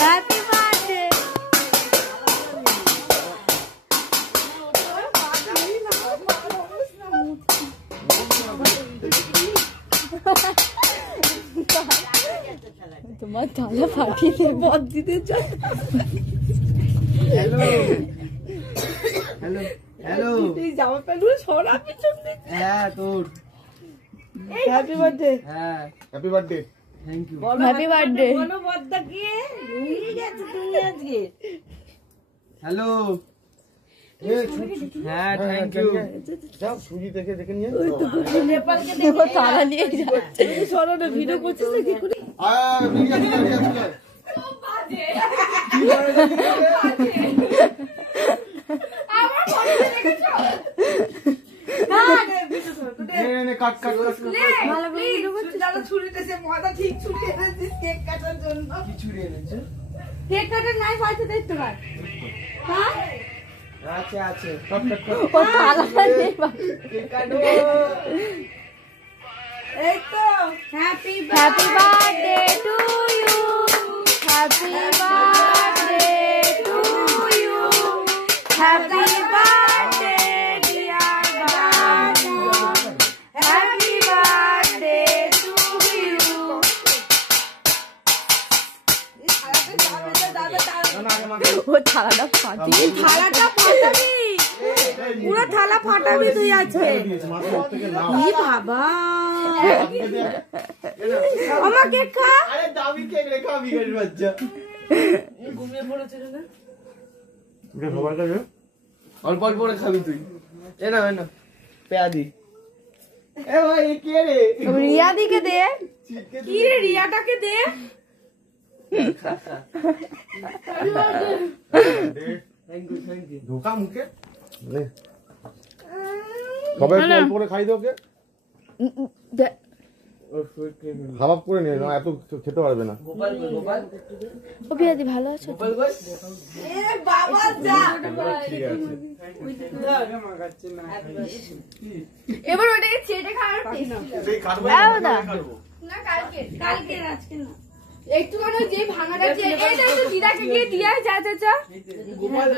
Happy birthday. তোমার তালা ফাটিয়ে দেবো দিতে চাই। হ্যালো হ্যালো হ্যালো জামা প্যান্ট সরা পিছন দিকে। হ্যাঁ তোর হ্যাপি বার্থডে। হ্যাঁ happy birthday. Thank you. Happy birthday. বলো বদ্দা কি রুই গেছে তুমি আজকে। হ্যালো হ্যাঁ থ্যাংক ইউ। যাও সুজি দেখে নিয়ে নেপালকে দেখো তালা নিয়ে যাচ্ছে। সরো না ভিডিও করছিস না কি করে? আছে আছে ও তালাটা নেই বাবা। এই তো happy happy birthday to you. Happy birthday to you. Happy birthday dear বাবু। Happy birthday to you. ও থালাটা ফাটিয়ে থালাটা ফাটাবি পুরো থালা ফাটাবি তুই আজকে। ই বাবা আমার কেক খা। আরে দামি কেক রে খাবি গেল বাচ্চা। ঘুমিয়ে পড়েছে না অল্প অল্প করে খাবি তুই। এ না পেয়াদি। এ ভাই এ কে রে? রিয়া দিকে দে। কি রে রিয়াটাকে দে। Thank you. ধোকা মুখে সবাই অল্প করে খাই দে ওকে। হাবাব করে নিয়ে এত খেতে পারবে না। গোপাল গোপাল ও বিয়াদি ভালো আছো? গোপাল গোস এ বাবা যা ঠিক আছে এবার ওটাকে চেটে খাওয়ার সেই কাটবো না না কালকে আজকে না একটুখানি যে ভাঙাটা যে এইটা একটু দিদাকে গিয়ে দিয়ে যা যা যা। গোপাল